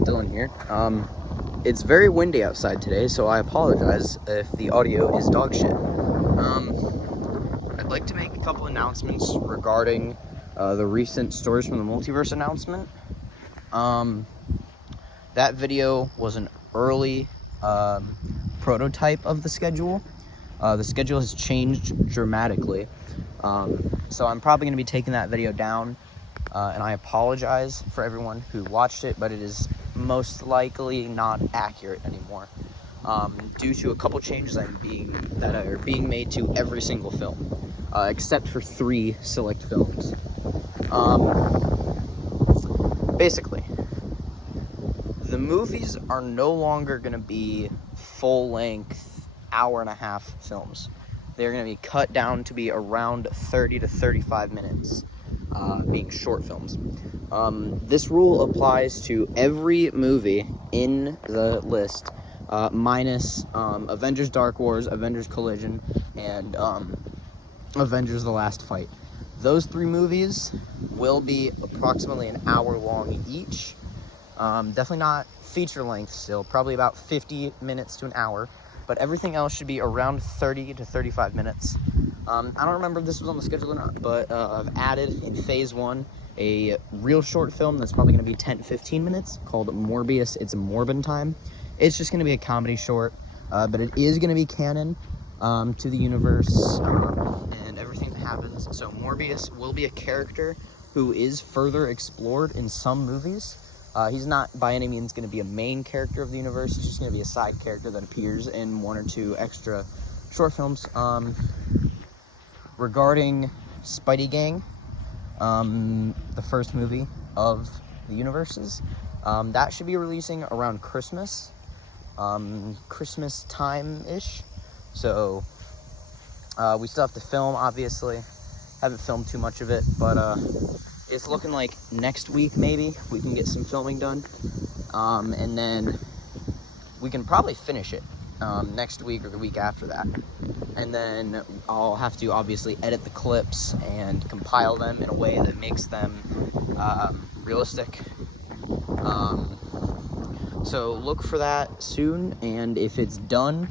Dylan here. It's very windy outside today, so I apologize if the audio is dog shit. I'd like to make a couple announcements regarding the recent Stories from the Multiverse announcement. That video was an early prototype of the schedule. The schedule has changed dramatically, so I'm probably going to be taking that video down, and I apologize for everyone who watched it, but it is most likely not accurate anymore, due to a couple changes that are being made to every single film, except for 3 select films. Basically, the movies are no longer going to be full-length, hour-and-a-half films. They're going to be cut down to be around 30 to 35 minutes, being short films. This rule applies to every movie in the list, minus Avengers Dark Wars, Avengers Collision, and Avengers The Last Fight. Those 3 movies will be approximately an hour long each. Definitely not feature length still, probably about 50 minutes to an hour, but everything else should be around 30 to 35 minutes. I don't remember if this was on the schedule or not, but I've added in phase 1 a real short film that's probably going to be 10 to 15 minutes called Morbius, It's Morbin Time. It's just going to be a comedy short, but it is going to be canon to the universe and everything that happens. So Morbius will be a character who is further explored in some movies. He's not by any means going to be a main character of the universe. He's just going to be a side character that appears in 1 or 2 extra short films. Regarding Spidey Gang, the first movie of the universes, that should be releasing around Christmas time-ish. So we still have to film, obviously. Haven't filmed too much of it, but it's looking like next week maybe we can get some filming done, and then we can probably finish it next week or the week after that, and then I'll have to obviously edit the clips and compile them in a way that makes them realistic. So look for that soon, and if it's done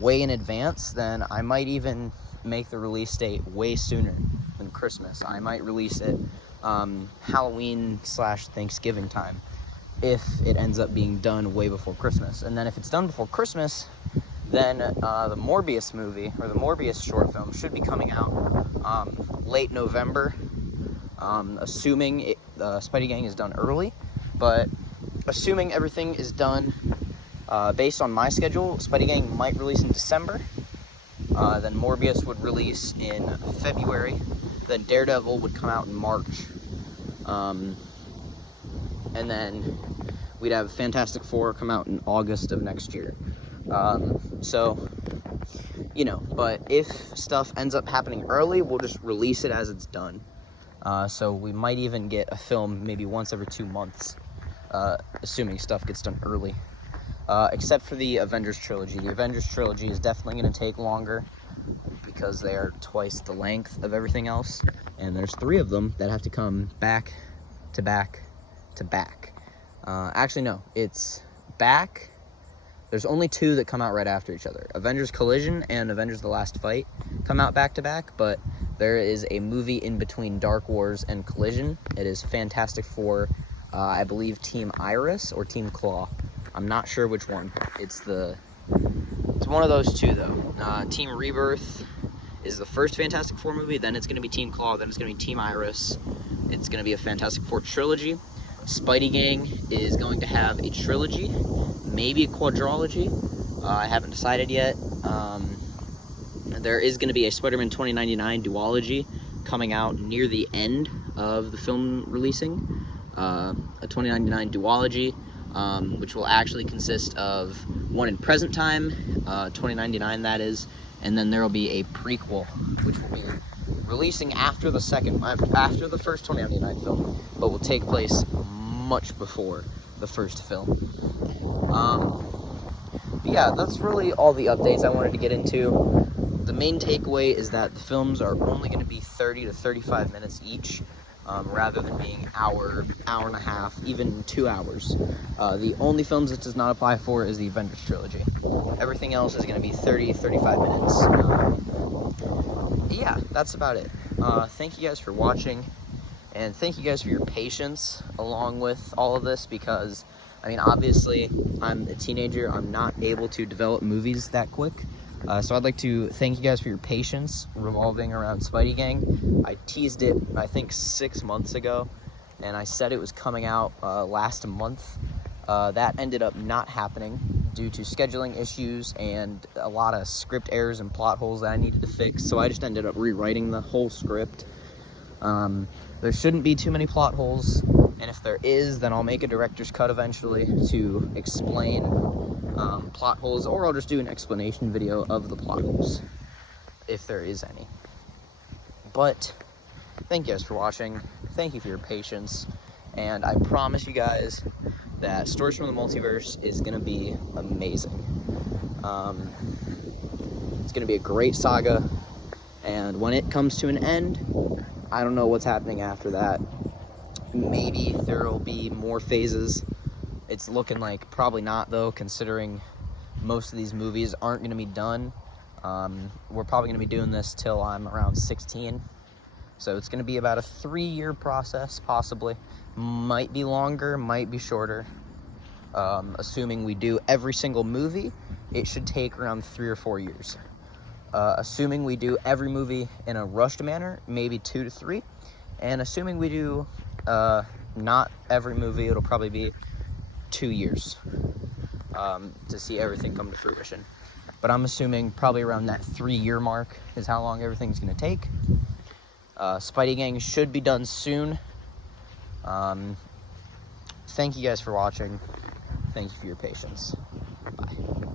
way in advance, then I might even make the release date way sooner than Christmas. I might release it Halloween/Thanksgiving time if it ends up being done way before Christmas. And then if it's done before Christmas, then the Morbius movie, or the Morbius short film, should be coming out late November, assuming Spidey Gang is done early. But assuming everything is done based on my schedule, Spidey Gang might release in December. Then Morbius would release in February. Then Daredevil would come out in March. And then we'd have Fantastic Four come out in August of next year. So, but if stuff ends up happening early, we'll just release it as it's done. So we might even get a film maybe once every 2 months, assuming stuff gets done early. Except for the Avengers Trilogy. The Avengers Trilogy is definitely going to take longer because they are twice the length of everything else, and there's 3 of them that have to come back to back to back. Actually, no, it's back. There's only 2 that come out right after each other. Avengers Collision and Avengers The Last Fight come out back to back, but there is a movie in between Dark Wars and Collision. It is Fantastic Four, I believe Team Iris or Team Claw. I'm not sure which one. It's one of those 2 though. Team Rebirth is the first Fantastic Four movie, then it's going to be Team Claw, then it's going to be Team Iris. It's going to be a Fantastic Four trilogy. Spidey Gang is going to have a trilogy, maybe a quadrilogy. I haven't decided yet. There is going to be a Spider-Man 2099 duology coming out near the end of the film releasing. A 2099 duology. Which will actually consist of one in present time, 2099 that is, and then there will be a prequel, which will be releasing after the first 2099 film, but will take place much before the first film. But yeah, that's really all the updates I wanted to get into. The main takeaway is that the films are only going to be 30 to 35 minutes each. rather than being hour and a half, even 2 hours. The only films it does not apply for is the Avengers Trilogy. Everything else is going to be 30-35 minutes. Yeah, that's about it. Thank you guys for watching, and thank you guys for your patience along with all of this, because, I mean, obviously, I'm a teenager. I'm not able to develop movies that quick. So I'd like to thank you guys for your patience revolving around Spidey Gang. I teased it, I think, 6 months ago, and I said it was coming out last month. That ended up not happening due to scheduling issues and a lot of script errors and plot holes that I needed to fix, so I just ended up rewriting the whole script. There shouldn't be too many plot holes, and if there is, then I'll make a director's cut eventually to explain plot holes, or I'll just do an explanation video of the plot holes, if there is any. But thank you guys for watching, thank you for your patience, and I promise you guys that Stories from the Multiverse is going to be amazing. It's going to be a great saga, and when it comes to an end, I don't know what's happening after that. Maybe there will be more phases. It's looking like probably not, though, considering most of these movies aren't going to be done. We're probably going to be doing this till I'm around 16. So it's going to be about a 3-year process, possibly. Might be longer, might be shorter. Assuming we do every single movie, it should take around 3 or 4 years. Assuming we do every movie in a rushed manner, maybe 2 to 3. And assuming we do not every movie, it'll probably be 2 years to see everything come to fruition. But I'm assuming probably around that 3-year mark is how long everything's going to take. Spidey Gang should be done soon. Thank you guys for watching. Thank you for your patience. Bye.